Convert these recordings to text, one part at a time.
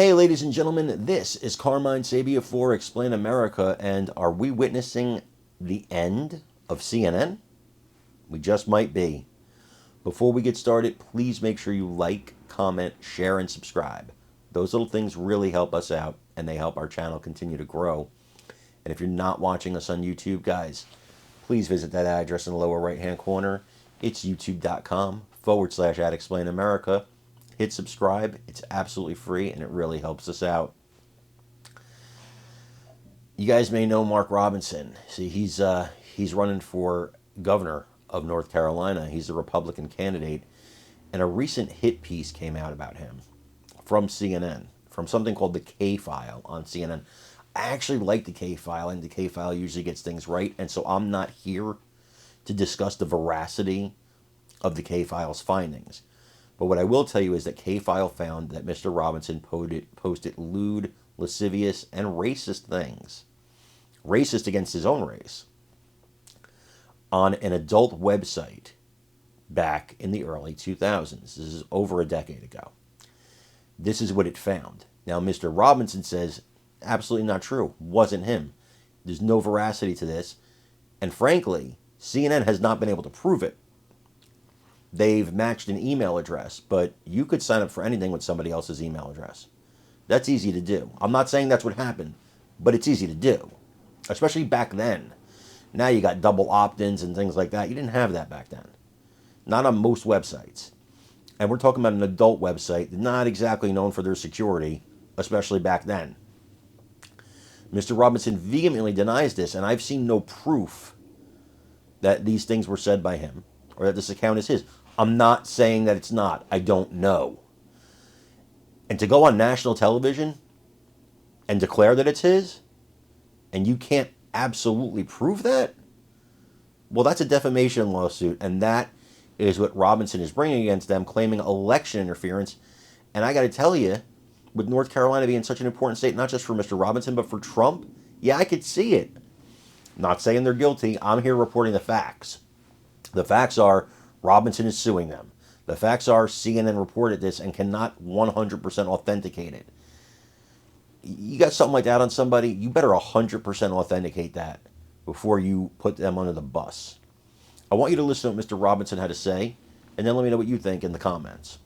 Hey, ladies and gentlemen, this is Carmine Sabia for Explain America, and are we witnessing the end of CNN? We just might be. Before we get started, please make sure you like, comment, share, and subscribe. Those little things really help us out, and they help our channel continue to grow. And if you're not watching us on YouTube, guys, please visit that address in the lower right-hand corner. It's youtube.com/@explainamerica. Hit subscribe. It's absolutely free, and it really helps us out. You guys may know Mark Robinson. See, he's running for governor of North Carolina. He's a Republican candidate, and a recent hit piece came out about him from CNN, from something called the K-File on CNN. I actually like the K-File, and the K-File usually gets things right, and so I'm not here to discuss the veracity of the K-File's findings. But what I will tell you is that K-File found that Mr. Robinson posted lewd, lascivious, and racist things, racist against his own race, on an adult website back in the early 2000s. This is over a decade ago. This is what it found. Now, Mr. Robinson says, absolutely not true. Wasn't him. There's no veracity to this. And frankly, CNN has not been able to prove it. They've matched an email address, but you could sign up for anything with somebody else's email address. That's easy to do. I'm not saying that's what happened, but it's easy to do, especially back then. Now you got double opt-ins and things like that. You didn't have that back then. Not on most websites. And we're talking about an adult website, not exactly known for their security, especially back then. Mr. Robinson vehemently denies this, and I've seen no proof that these things were said by him or that this account is his. I'm not saying that it's not. I don't know. And to go on national television and declare that it's his, and you can't absolutely prove that, well, that's a defamation lawsuit, and that is what Robinson is bringing against them, claiming election interference. And I got to tell you, with North Carolina being such an important state, not just for Mr. Robinson, but for Trump, yeah, I could see it. Not saying they're guilty. I'm here reporting the facts. The facts are Robinson is suing them. The facts are CNN reported this and cannot 100% authenticate it. You got something like that on somebody, you better 100% authenticate that before you put them under the bus. I want you to listen to what Mr. Robinson had to say, and then let me know what you think in the comments.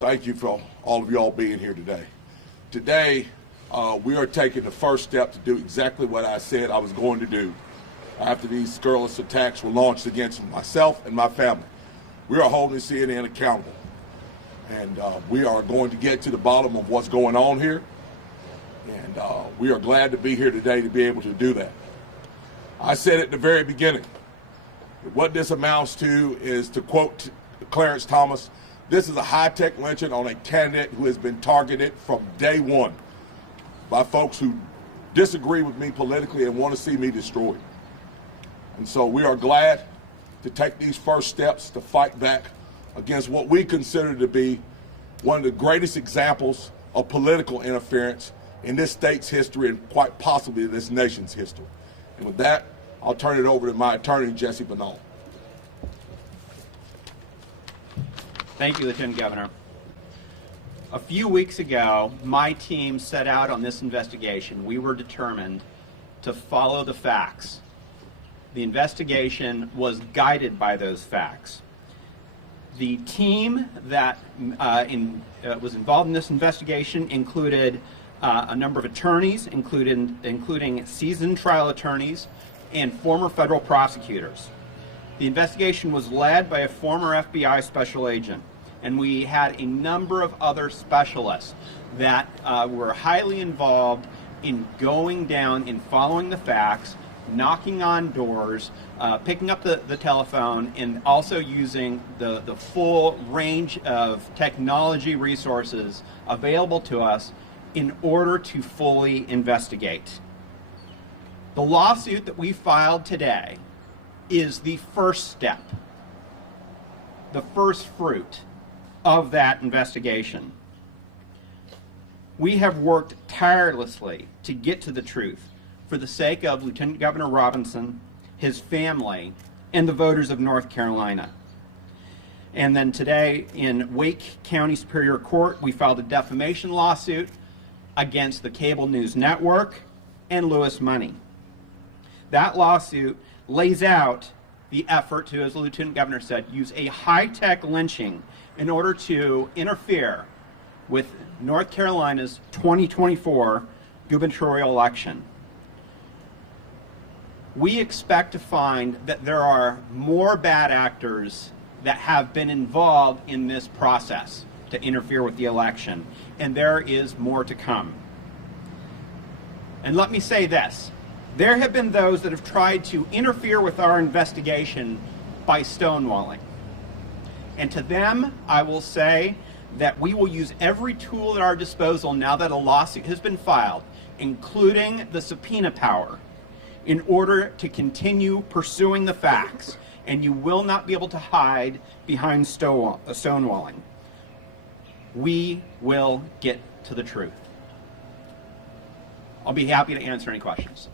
Thank you for all of y'all being here today. Today, we are taking the first step to do exactly what I said I was going to do after these scurrilous attacks were launched against myself and my family. We are holding CNN accountable, and we are going to get to the bottom of what's going on here, and we are glad to be here today to be able to do that. I said at the very beginning, what this amounts to is, to quote Clarence Thomas, this is a high-tech lynching on a candidate who has been targeted from day one by folks who disagree with me politically and want to see me destroyed. And so we are glad to take these first steps to fight back against what we consider to be one of the greatest examples of political interference in this state's history and quite possibly this nation's history. And with that, I'll turn it over to my attorney, Jesse Bernal. Thank you, Lieutenant Governor. A few weeks ago, my team set out on this investigation. We were determined to follow the facts. The investigation was guided by those facts. The team that was involved in this investigation included a number of attorneys, including seasoned trial attorneys and former federal prosecutors. The investigation was led by a former FBI special agent, and we had a number of other specialists that were highly involved in going down and following the facts, knocking on doors, picking up the telephone, and also using the full range of technology resources available to us in order to fully investigate. The lawsuit that we filed today is the first step, the first fruit of that investigation. We have worked tirelessly to get to the truth for the sake of Lieutenant Governor Robinson, his family, and the voters of North Carolina. And then today in Wake County Superior Court, we filed a defamation lawsuit against the cable news network and Lewis Money. That lawsuit lays out the effort to, as the Lieutenant Governor said, use a high-tech lynching in order to interfere with North Carolina's 2024 gubernatorial election. We expect to find that there are more bad actors that have been involved in this process to interfere with the election, and there is more to come. And let me say this. There have been those that have tried to interfere with our investigation by stonewalling. And to them, I will say that we will use every tool at our disposal now that a lawsuit has been filed, including the subpoena power, in order to continue pursuing the facts. And you will not be able to hide behind stonewalling. We will get to the truth. I'll be happy to answer any questions.